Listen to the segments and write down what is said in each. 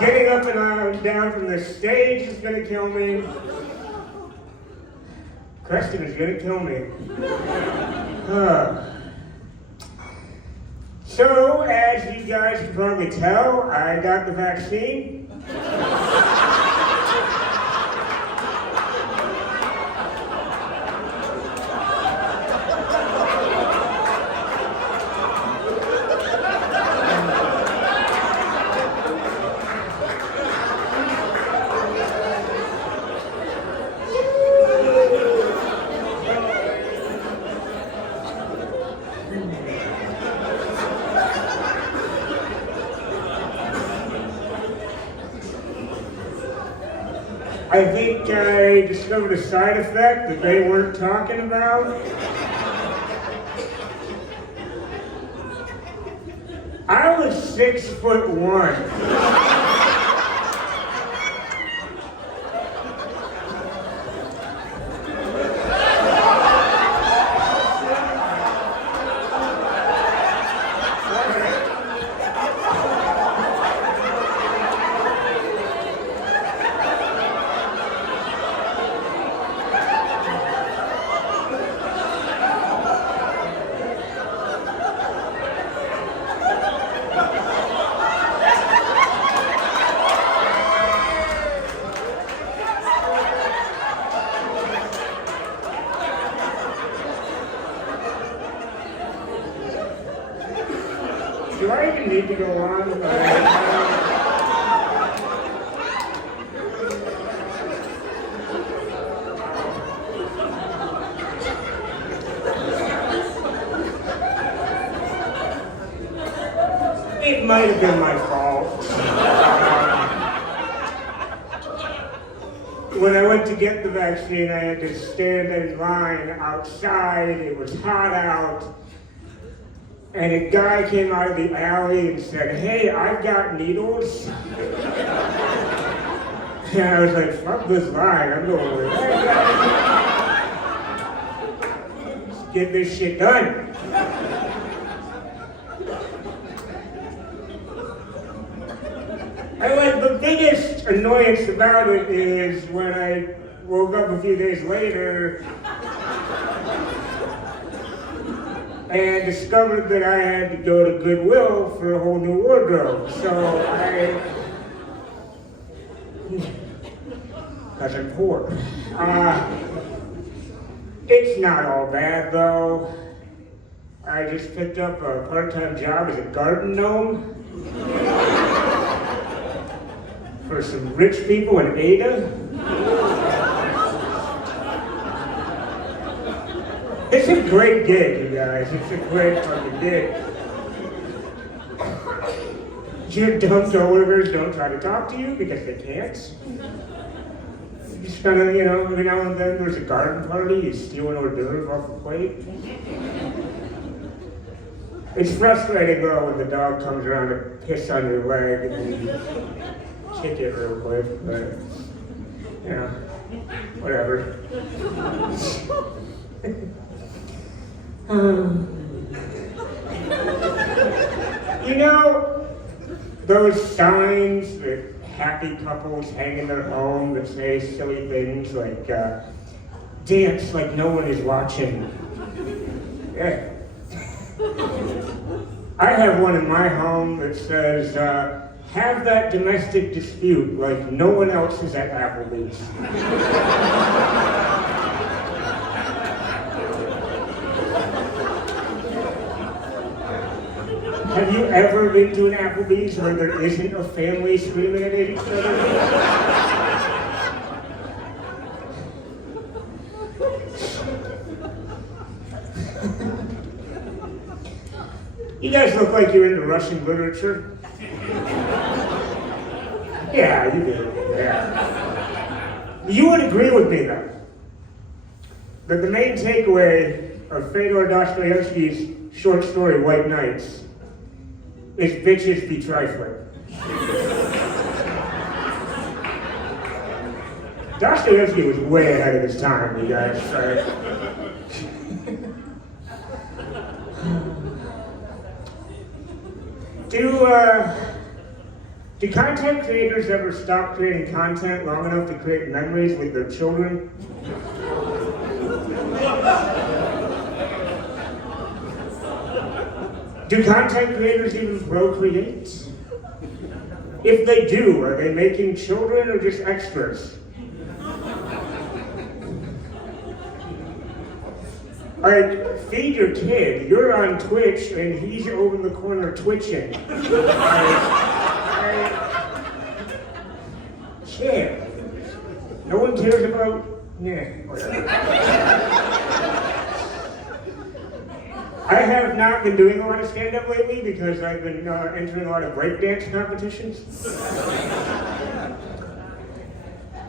Getting up and down from the stage is gonna kill me. Creston is gonna kill me. So, as you guys can probably tell, I got the vaccine. I think I discovered a side effect that they weren't talking about. I was 6'1". Do I even need to go on? It might have been my fault. When I went to get the vaccine, I had to stand in line outside. It was hot out. And a guy came out of the alley and said, "Hey, I've got needles." And I was like, "Fuck this line, I'm going with that. Let's get this shit done." The biggest annoyance about it is when I woke up a few days later and discovered that I had to go to Goodwill for a whole new wardrobe. So because I'm poor. It's not all bad though. I just picked up a part-time job as a garden gnome for some rich people in Ada. It's a great gig, you guys. It's a great fucking gig. Your dumb coworkers don't try to talk to you because they can't. You just kind of, every now and then there's a garden party, you steal an hors d'oeuvre off the plate. It's frustrating though when the dog comes around to piss on your leg and then you kick it real quick, but, whatever. Those signs that happy couples hang in their home that say silly things like, dance like no one is watching. Yeah. I have one in my home that says, have that domestic dispute like no one else is at Applebee's. Have you ever been to an Applebee's where there isn't a family screaming at each other? You guys look like you're into Russian literature. Yeah, you do. Yeah. You would agree with me, though, that the main takeaway of Fyodor Dostoevsky's short story, White Nights, is bitches be trifling. Dostoevsky was way ahead of his time, you guys. Do content creators ever stop creating content long enough to create memories with their children? Do content creators even procreate? If they do, are they making children or just extras? Like, feed your kid. You're on Twitch and he's over in the corner twitching. Shit. No one cares about. Yeah. I have not been doing a lot of stand-up lately because I've been entering a lot of breakdance competitions.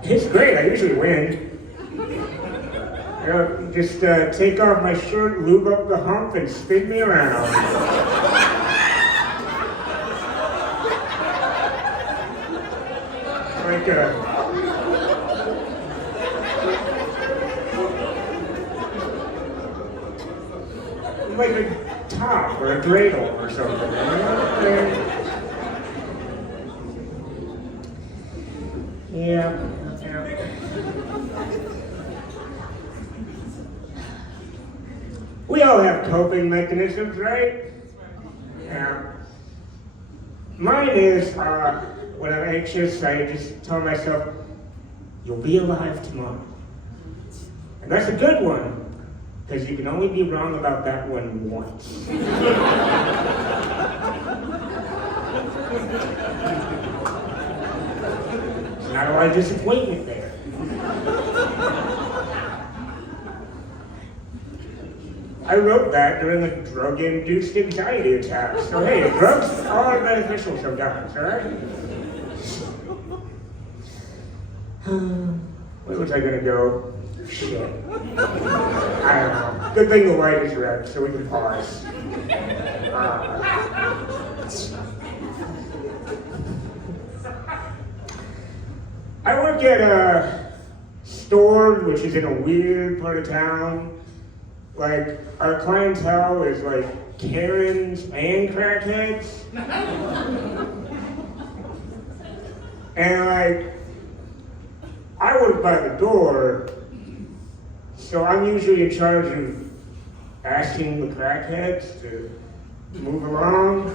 It's great. I usually win. Just take off my shirt, lube up the hump, and spin me around. Like a top or a dreidel or something. Yeah. We all have coping mechanisms, right? Yeah. Mine is, when I'm anxious, I just tell myself, you'll be alive tomorrow. And that's a good one, because you can only be wrong about that one once. There's not a lot of disappointment there. I wrote that during a drug-induced anxiety attack. So hey, drugs are beneficial sometimes, alright? Where was I gonna go? Shit. I don't know. Good thing the light is red, so we can pause. I work at a store which is in a weird part of town. Like, our clientele is like Karens and crackheads. And like, I work by the door, so I'm usually in charge of asking the crackheads to move along.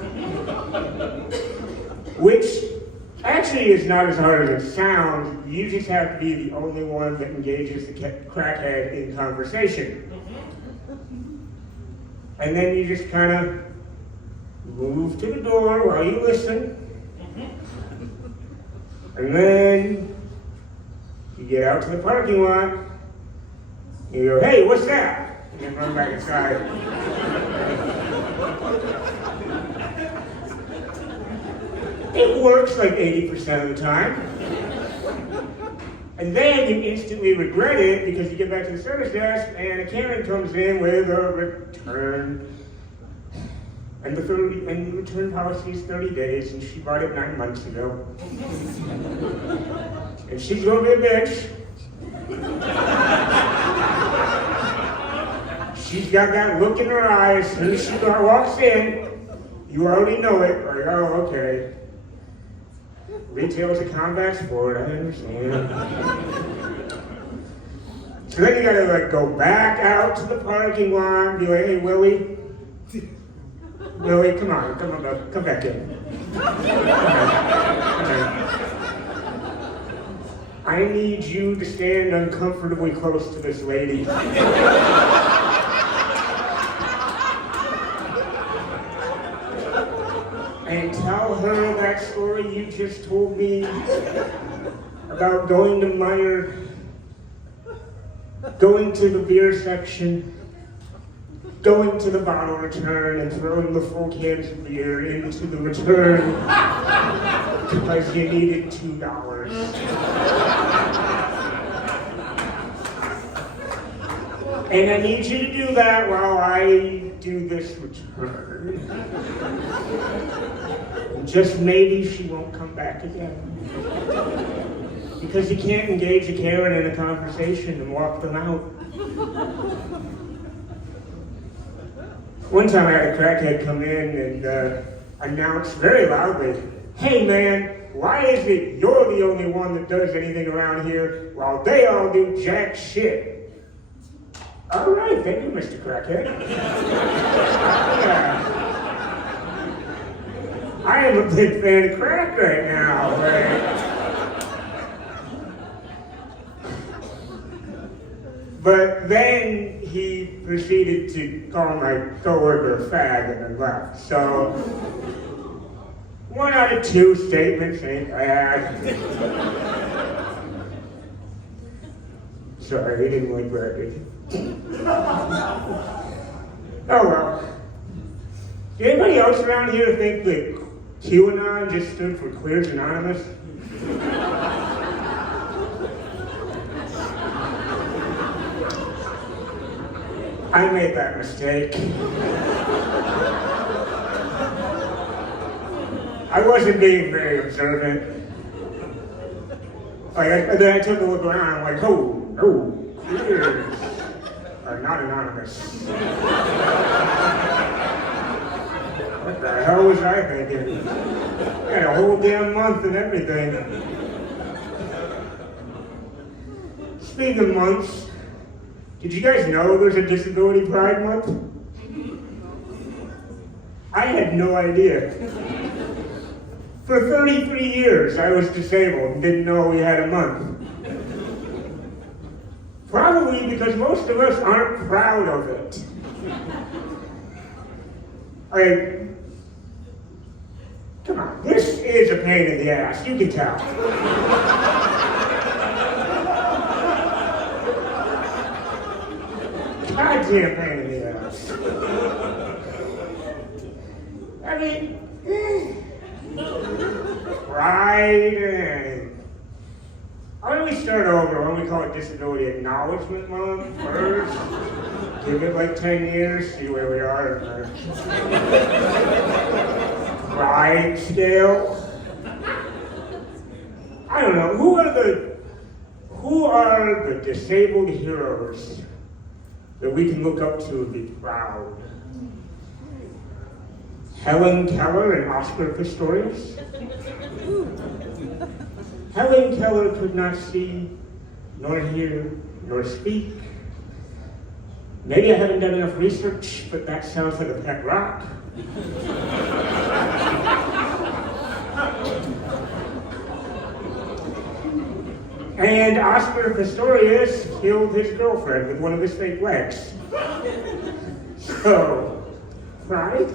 Which actually is not as hard as it sounds. You just have to be the only one that engages the crackhead in conversation. And then you just kind of move to the door while you listen. And then you get out to the parking lot. You go, hey, what's that? And then run back inside. It works like 80% of the time. And then you instantly regret it because you get back to the service desk and a Karen comes in with a return. And the return policy is 30 days and she bought it 9 months ago. And she's gonna be a bitch. She's got that look in her eye as soon as she walks in. You already know it. Like, oh, okay. Retail is a combat sport, I understand. So then you gotta like go back out to the parking lot and be like, hey Willie, come on, come back in. I need you to stand uncomfortably close to this lady. And tell her that story you just told me about going to Meyer, going to the beer section, going to the bottle return and throwing the full cans of beer into the return because you needed $2. And I need you to do that while I do this return. Just maybe she won't come back again. Because you can't engage a Karen in a conversation and walk them out. One time I had a crackhead come in and announce very loudly, hey man, why is it you're the only one that does anything around here while they all do jack shit? All right, thank you, Mr. Crackhead. I am a big fan of crack right now, right? But then he proceeded to call my coworker a fag and then left. So, 1 out of 2 statements ain't bad. Sorry, he didn't like record. Oh well. Did anybody else around here think that QAnon just stood for Queers Anonymous? I made that mistake. I wasn't being very observant. Then I took a look around, I'm like, oh, no, Queers are not anonymous. What the hell was I thinking? I had a whole damn month and everything. Speaking of months, did you guys know there's a Disability Pride Month? I had no idea. For 33 years, I was disabled and didn't know we had a month. Probably because most of us aren't proud of it. Come on, this is a pain in the ass, you can tell. Goddamn pain in the ass. I mean, right. Why don't we start over? Why don't we call it Disability Acknowledgement Month first? Give it like 10 years, see where we are in our pride scale. I don't know, who are the disabled heroes that we can look up to and be proud? Helen Keller and Oscar Pistorius? Helen Keller could not see, nor hear, nor speak. Maybe I haven't done enough research, but that sounds like a pet rock. And Oscar Pistorius killed his girlfriend with one of his fake legs. So, pride?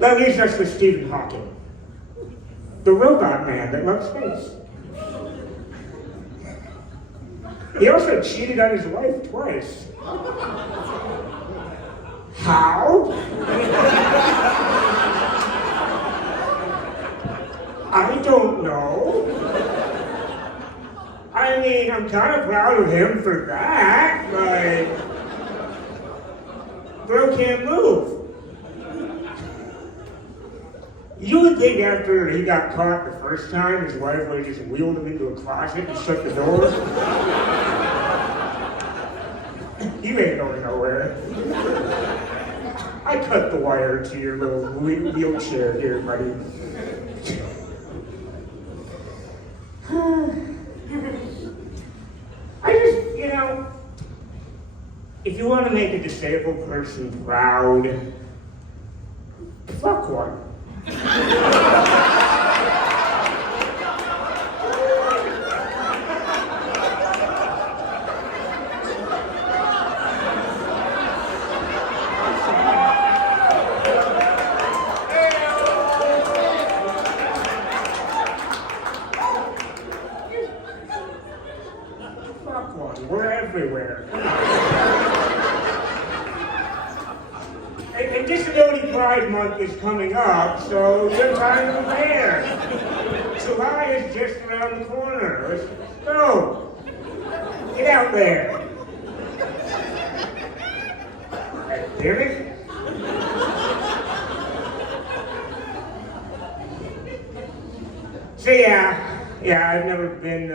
That leaves us with Stephen Hawking, the robot man that loves space. He also cheated on his wife twice. How? I don't know. I mean, I'm kind of proud of him for that, but bro can't move. You would think after he got caught the first time, his wife would have just wheeled him into a closet and shut the door. You ain't going nowhere. I cut the wire to your little wheelchair here, buddy. I just, if you want to make a disabled person proud, fuck one. Fuck one. We're everywhere. And Disability Pride Month is coming up, so you're trying to prepare. July is just around the corner. Let's go. Get out there. Damn it. So yeah, I've never been,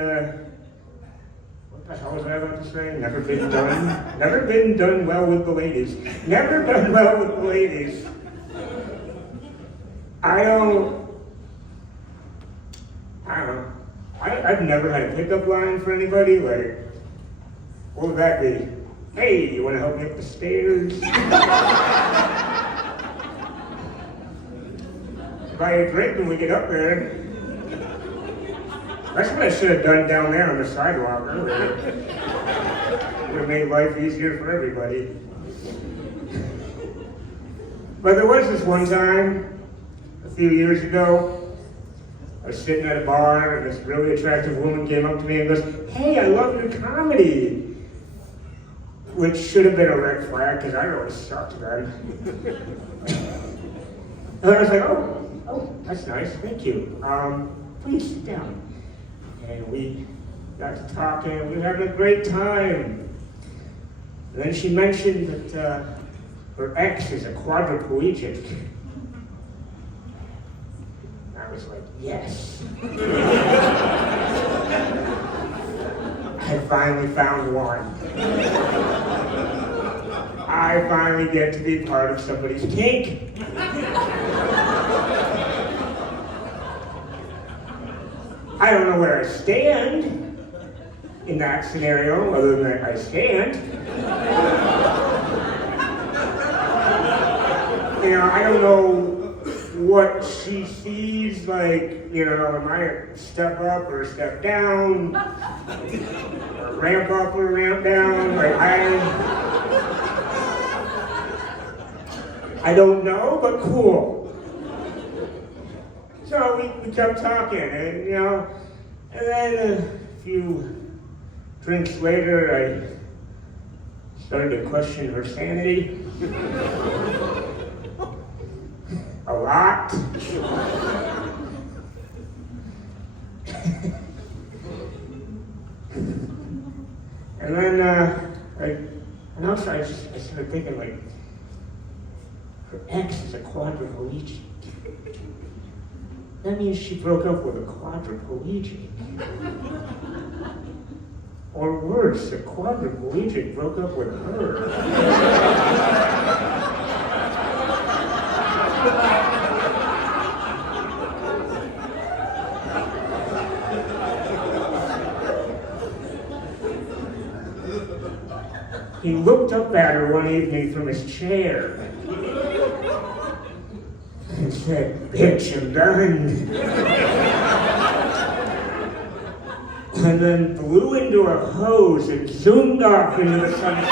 what the hell was I about to say? Never been done well with the ladies. Never done well with the ladies. I don't I don't know. I've never had a pickup line for anybody. Like, what would that be? Hey, you want to help me up the stairs? Buy a drink when we get up there. That's what I should have done down there on the sidewalk earlier. Would have made life easier for everybody. But there was this one time, a few years ago, I was sitting at a bar and this really attractive woman came up to me and goes, "Hey, I love your comedy." Which should have been a red flag because I really sucked then. And I was like, oh, that's nice, thank you. Please sit down. And we got to talking, we were having a great time. And then she mentioned that her ex is a quadriplegic. I was like, yes. I finally found one. I finally get to be part of somebody's kink. I don't know where I stand in that scenario, other than that I stand. You know, I don't know what she sees, like, you know, am I a step up or a step down? Or a ramp up or a ramp down? Like, I don't know, but cool. So we kept talking, and you know, and then a few drinks later, I started to question her sanity. A lot. And then I started thinking, like, her ex is a quadriplegic. That means she broke up with a quadriplegic. Or worse, a quadriplegic broke up with her. He looked up at her one evening from his chair and said, "Bitch, I'm done." And then blew into a hose and zoomed off into the sunset.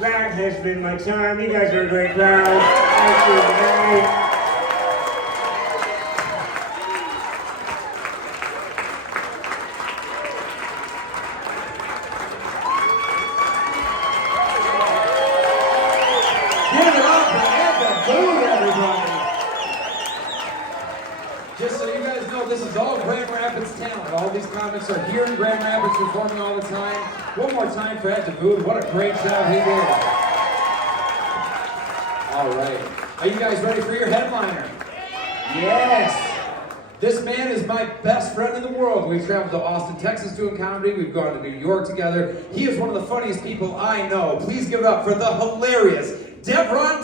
That has been my time. You guys are a great crowd. Thank you. Today. Just so you guys know, this is all Grand Rapids talent. All these comics are here in Grand Rapids performing all the time. One more time for Ed DeVood. What a great job he did. All right. Are you guys ready for your headliner? Yes. This man is my best friend in the world. We've traveled to Austin, Texas doing comedy. We've gone to New York together. He is one of the funniest people I know. Please give it up for the hilarious Devron.